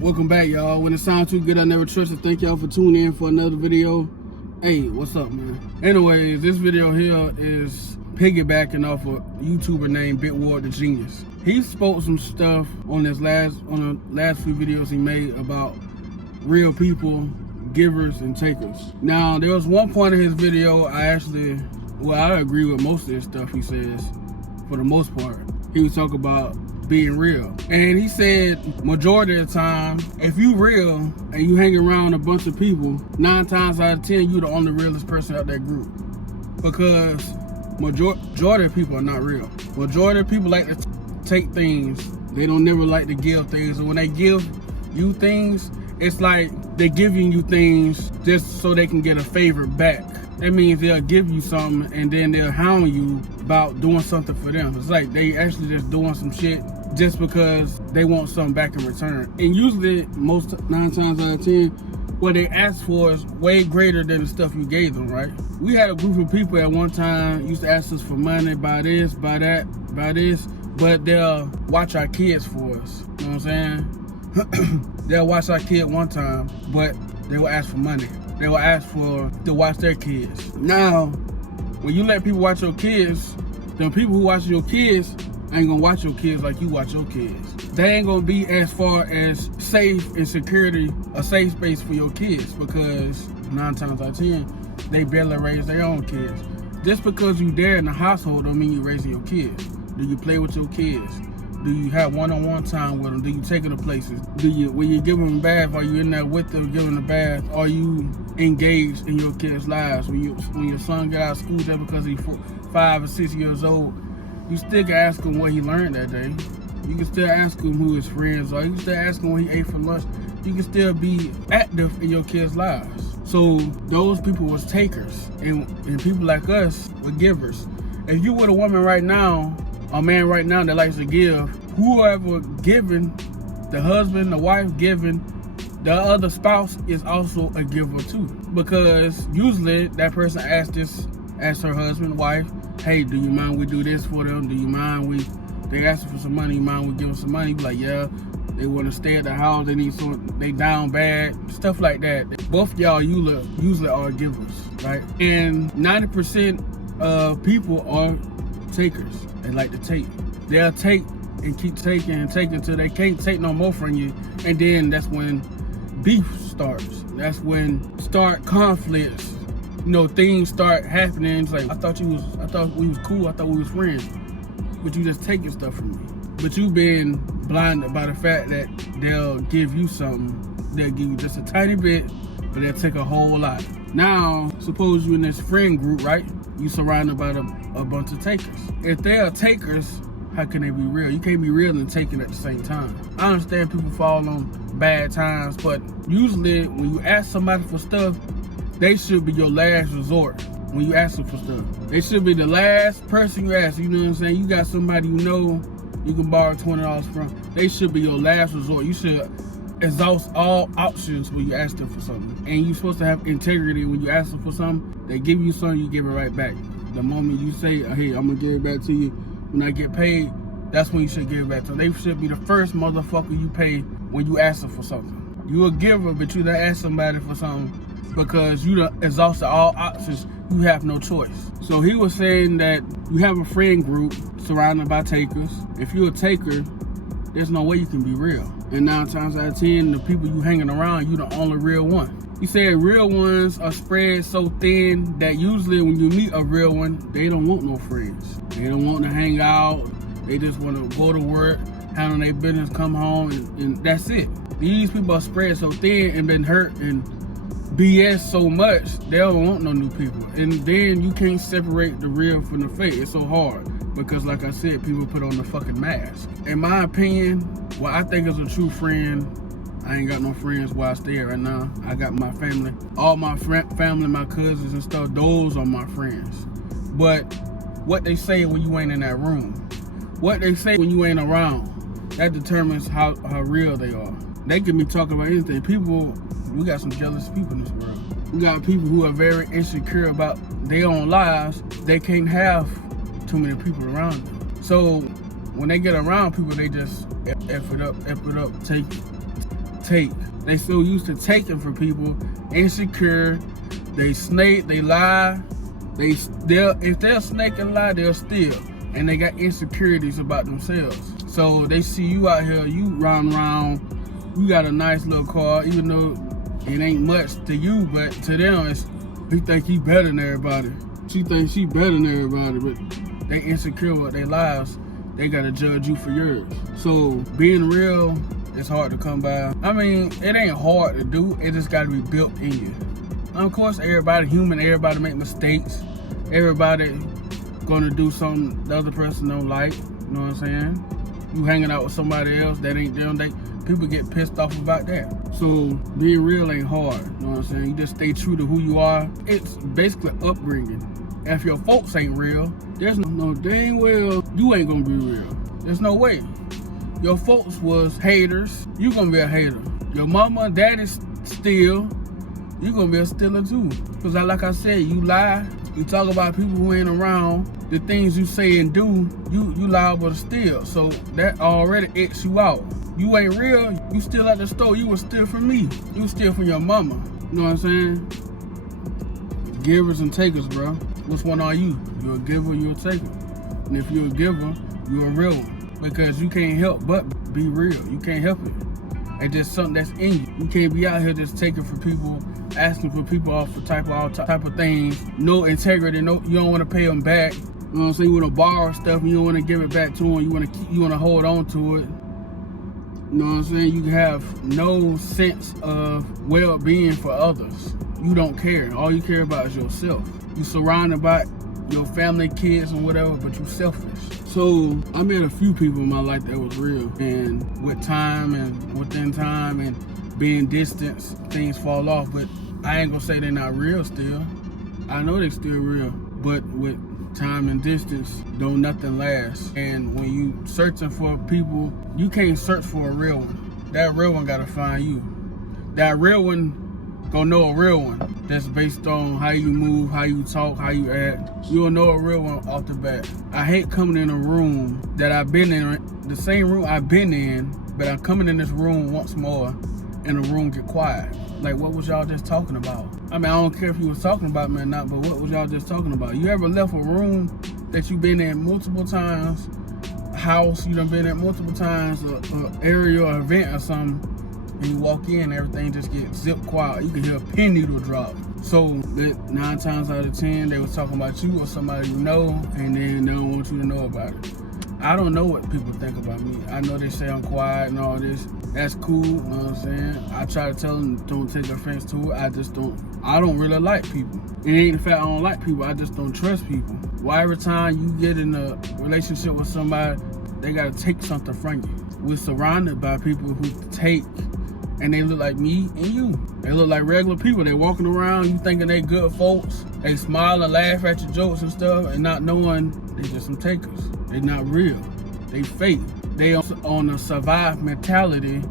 Welcome back, y'all. When it sounds too good, I never trust it. Thank y'all for tuning in for another video. Hey, what's up, man? Anyways, this video here is piggybacking off a YouTuber named Bitward the Genius. He spoke some stuff on the last few videos he made about real people, givers and takers. Now, there was one point in his video I agree with most of this stuff he says, for the most part. He was talking about being real. And he said majority of the time, if you real and you hang around a bunch of people, 9 times out of 10, you the only realest person out that group. Because majority of people are not real. Majority of people like to take things. They don't never like to give things. And when they give you things, it's like they're giving you things just so they can get a favor back. That means they'll give you something and then they'll hound you about doing something for them. It's like they actually just doing some shit just because they want something back in return. And usually, 9 times out of 10, what they ask for is way greater than the stuff you gave them, right? We had a group of people at one time used to ask us for money, buy this, buy that, buy this, but they'll watch our kids for us. You know what I'm saying? They'll watch our kid one time, but they will ask for money. They will ask to watch their kids. Now, when you let people watch your kids, the people who watch your kids ain't gonna watch your kids like you watch your kids. They ain't gonna be as far as safe and security, a safe space for your kids, because 9 times out of 10, they barely raise their own kids. Just because you there in the household don't mean you raising your kids. Do you play with your kids? Do you have one-on-one time with them? Do you take them to places? When you give them a bath, are you in there with them giving a bath? Are you engaged in your kids' lives? When your son got out of school just because he's 5 or 6 years old, you still can ask him what he learned that day. You can still ask him who his friends are. You can still ask him what he ate for lunch. You can still be active in your kids' lives. So those people was takers, and people like us were givers. If you were a woman right now, a man right now that likes to give, whoever giving, the husband, the wife giving, the other spouse is also a giver too. Because usually that person asks her husband, wife, hey, do you mind we do this for them? Do you mind they asking for some money, you mind we give them some money? Be like, yeah, they want to stay at the house, they down bad, stuff like that. Both y'all usually are givers, right? And 90% of people are takers. They like to take. They'll take and keep taking and taking until they can't take no more from you. And then that's when beef starts. That's when conflicts. You know, things start happening. It's like, I thought we was cool. I thought we was friends. But you just taking stuff from me. But you been blinded by the fact that they'll give you something. They'll give you just a tiny bit, but they'll take a whole lot. Now, suppose you in this friend group, right? You surrounded by a bunch of takers. If they are takers, how can they be real? You can't be real and taking at the same time. I understand people fall on bad times, but usually when you ask somebody for stuff, they should be your last resort when you ask them for stuff. They should be the last person you ask. You know what I'm saying? You got somebody you know you can borrow $20 from. They should be your last resort. You should exhaust all options when you ask them for something. And you're supposed to have integrity when you ask them for something. They give you something, you give it right back. The moment you say, hey, I'm gonna give it back to you when I get paid, that's when you should give it back to them. They should be the first motherfucker you pay when you ask them for something. You a giver, but you done ask somebody for something because you done exhausted all options. You have no choice. So he was saying that you have a friend group surrounded by takers. If you're a taker, there's no way you can be real. And 9 times out of 10, the people you hanging around, you the only real one. He said real ones are spread so thin that usually when you meet a real one, they don't want no friends. They don't want to hang out. They just want to go to work, handle their business, come home, and that's it. These people are spread so thin and been hurt and BS so much, they don't want no new people. And then you can't separate the real from the fake. It's so hard. Because like I said, people put on the fucking mask. In my opinion, what I think is a true friend, I ain't got no friends where I stay right now. I got my family. All my family, my cousins and stuff, those are my friends. But what they say when you ain't in that room, what they say when you ain't around, that determines how real they are. They can be talking about anything. We got some jealous people in this world. We got people who are very insecure about their own lives. They can't have too many people around them. So when they get around people, they just F it up, take. They so used to taking from people, insecure. They snake, they lie. If they'll snake and lie, they'll steal. And they got insecurities about themselves. So they see you out here, you round around, you got a nice little car, even though it ain't much to you, but to them, he think he better than everybody. She thinks she better than everybody, but they insecure with their lives. They gotta judge you for yours. So being real is hard to come by. I mean, it ain't hard to do, it just gotta be built in you. Of course, everybody human, everybody make mistakes. Everybody gonna do something the other person don't like, you know what I'm saying? You hanging out with somebody else that ain't them, people get pissed off about that. So being real ain't hard, you know what I'm saying? You just stay true to who you are. It's basically upbringing. If your folks ain't real, there's no dang well you ain't gonna be real. There's no way. Your folks was haters, you gonna be a hater. Your mama and daddy steal, you gonna be a stealer too. Cause like I said, you lie, you talk about people who ain't around, the things you say and do, you liable to steal. So that already X you out. You ain't real, you steal at the store, you would steal from me. You would steal from your mama. You know what I'm saying? Givers and takers, bro. Which one are you? You're a giver, you're a taker. And if you're a giver, you're a real one. Because you can't help but be real. You can't help it. It's just something that's in you. You can't be out here just taking from people, asking for people off for all type of things. No integrity, no, you don't want to pay them back. You know what I'm saying? You want to borrow stuff and you don't want to give it back to them. You want to hold on to it. You know what I'm saying? You have no sense of well-being for others. You don't care. All you care about is yourself. You surrounded by your family, kids, and whatever, but you selfish. So I met a few people in my life that was real. And with time and within time and being distance, things fall off. But I ain't gonna say they're not real still. I know they still real. But with time and distance, don't nothing last. And when you searching for people, you can't search for a real one. That real one gotta find you. That real one gonna know a real one. That's based on how you move, how you talk, how you act. You'll know a real one off the bat. I hate coming in a room that I've been in, the same room I've been in, but I'm coming in this room once more and the room get quiet. Like, what was y'all just talking about? I mean, I don't care if you was talking about me or not, but what was y'all just talking about? You ever left a room that you've been in multiple times, house you done been in multiple times, or area or event or something, and you walk in, everything just gets zip quiet. You can hear a pin needle drop. So that 9 times out of 10, they was talking about you or somebody you know, and then they don't want you to know about it. I don't know what people think about me. I know they say I'm quiet and all this. That's cool, you know what I'm saying? I try to tell them, don't take offense to it. I don't really like people. It ain't the fact I don't like people, I just don't trust people. Why every time you get in a relationship with somebody, they gotta take something from you? We're surrounded by people who take, and they look like me and you. They look like regular people. They walking around, you thinking they good folks. They smile and laugh at your jokes and stuff, and not knowing they just some takers. They not real. They fake. They on a survive mentality,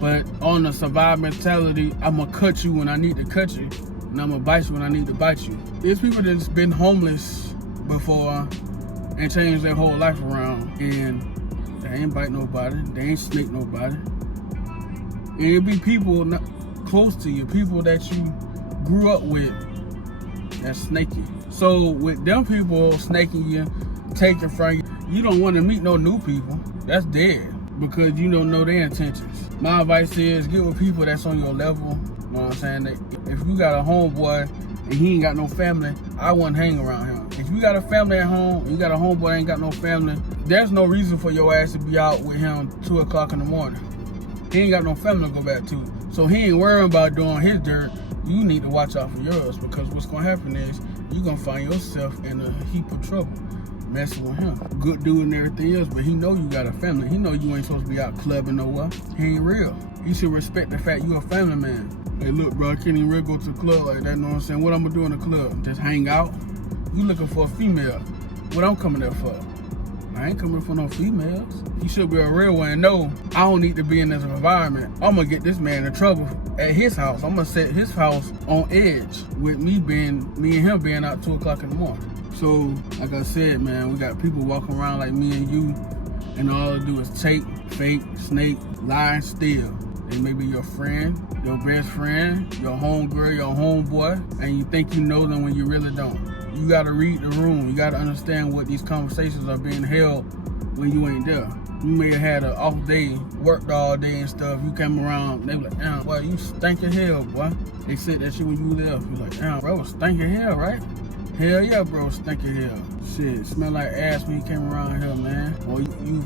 but on the survive mentality, I'm gonna cut you when I need to cut you, and I'm gonna bite you when I need to bite you. There's people that's been homeless before and changed their whole life around, and they ain't bite nobody, they ain't snake nobody. And it'll be people not close to you, people that you grew up with that's snaky. So with them people snaking you, taking from you, you don't want to meet no new people. That's dead, because you don't know their intentions. My advice is get with people that's on your level. You know what I'm saying? If you got a homeboy and he ain't got no family, I wouldn't hang around him. If you got a family at home, you got a homeboy that ain't got no family, there's no reason for your ass to be out with him 2 o'clock in the morning. He ain't got no family to go back to. So he ain't worrying about doing his dirt. You need to watch out for yours, because what's gonna happen is you're gonna find yourself in a heap of trouble messing with him. Good dude and everything else, but he know you got a family. He know you ain't supposed to be out clubbing nowhere. He ain't real. You should respect the fact you a family man. Hey, look, bro, I can't even really go to the club like that, know what I'm saying? What I'm gonna do in the club? Just hang out? You looking for a female. What I'm coming there for? I ain't coming for no females. You should be a real one and know I don't need to be in this environment. I'm gonna get this man in trouble at his house. I'm gonna set his house on edge with me and him being out 2 o'clock in the morning. So, like I said, man, we got people walking around like me and you, and all they do is take, fake, snake, lie, and steal. They may be your friend, your best friend, your homegirl, your homeboy, and you think you know them when you really don't. You gotta read the room. You gotta understand what these conversations are being held when you ain't there. You may have had an off day, worked all day and stuff. You came around, they be like, damn, boy, you stink as hell, boy. They said that shit when you left. You like, damn, bro, stink as hell, right? Hell yeah, bro, stink as hell. Shit, smell like ass when you came around here, man. Or you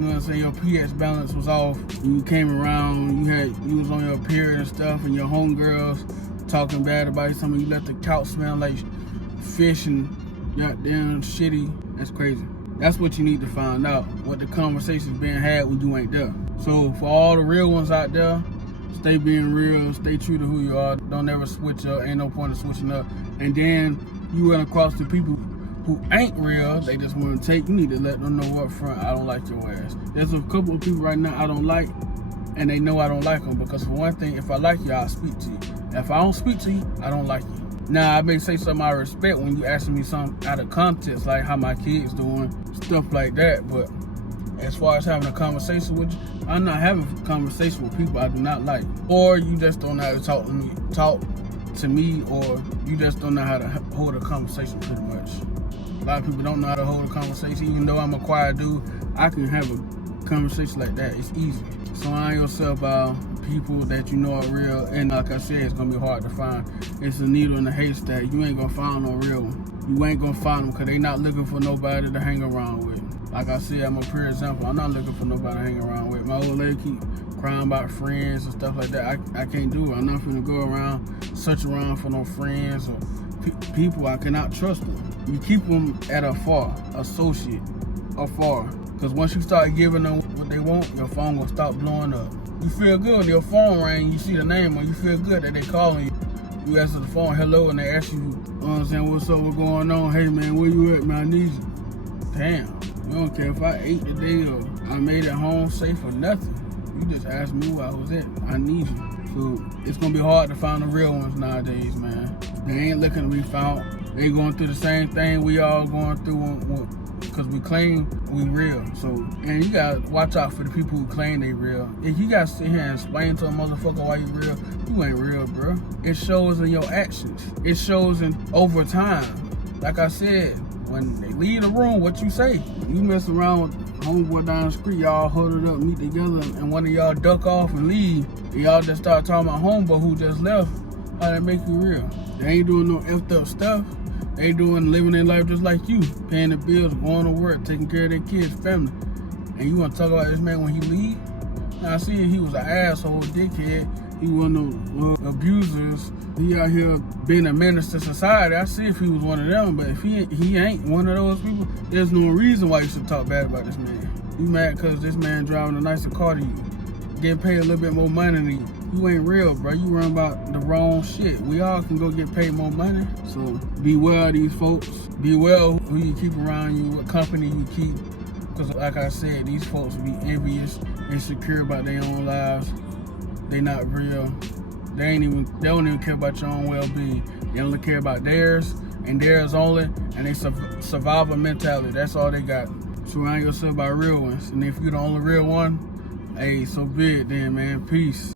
know what I'm saying, your pH balance was off. You came around, you was on your period and stuff, and your homegirls talking bad about you. Some of you let the couch smell like fish and goddamn shitty. That's crazy. That's what you need to find out, what the conversation's being had when you ain't there. So for all the real ones out there, stay being real, stay true to who you are. Don't ever switch up, ain't no point in switching up. And then you run across the people who ain't real, they just want to take, you need to let them know up front, I don't like your ass. There's a couple of people right now I don't like, and they know I don't like them, because for one thing, if I like you, I'll speak to you. If I don't speak to you, I don't like you. Now, I may say something I respect when you asking me something out of context, like how my kids doing, stuff like that, but as far as having a conversation with you, I'm not having a conversation with people I do not like. Or you just don't know how to talk to me, or you just don't know how to hold a conversation pretty much. A lot of people don't know how to hold a conversation. Even though I'm a quiet dude, I can have a conversation like that. It's easy. Surround yourself by people that you know are real, and like I said, it's gonna be hard to find. It's a needle in a haystack. You ain't gonna find no real one. You ain't gonna find them because they not looking for nobody to hang around with. Like I said, I'm a pure example. I'm not looking for nobody to hang around with. My old lady keep crying about friends and stuff like that. I can't do it. I'm not gonna go around, search around for no friends or people. I cannot trust them. You keep them at afar, associate, afar. Because once you start giving them what they want, your phone will stop blowing up. You feel good when your phone ring, you see the name, or you feel good that they calling you. You answer the phone, hello, and they ask you, what I'm saying, what's up, what's going on? Hey man, where you at, man? I need you. Damn, you don't care if I ate today or I made it home safe or nothing. You just asked me where I was at. I need you. So it's gonna be hard to find the real ones nowadays, man. They ain't looking to be found. They going through the same thing we all going through because we claim we real. So, and you gotta watch out for the people who claim they real. If you gotta sit here and explain to a motherfucker why you real, you ain't real, bro. It shows in your actions. It shows in over time. Like I said, when they leave the room, what you say. You mess around with homeboy down the street, y'all huddled up, meet together, and one of y'all duck off and leave, and y'all just start talking about homeboy who just left. How that make you real? They ain't doing no effed up stuff. They living their life just like you, paying the bills, going to work, taking care of their kids, family. And you want to talk about this man when he leave? Now I see he was an asshole, dickhead. He one of those abusers. He out here being a menace to society. I see if he was one of them, but if he ain't one of those people, there's no reason why you should talk bad about this man. You mad because this man driving a nicer car than you, getting paid a little bit more money than you. You ain't real, bro. You run about the wrong shit. We all can go get paid more money. So beware of these folks. Beware who you keep around you, what company you keep. Because like I said, these folks be envious, insecure about their own lives. They not real. They don't even care about your own well-being. They only care about theirs and theirs only, and they survival mentality. That's all they got. Surround yourself by real ones. And if you're the only real one, hey, so be it then, man. Peace.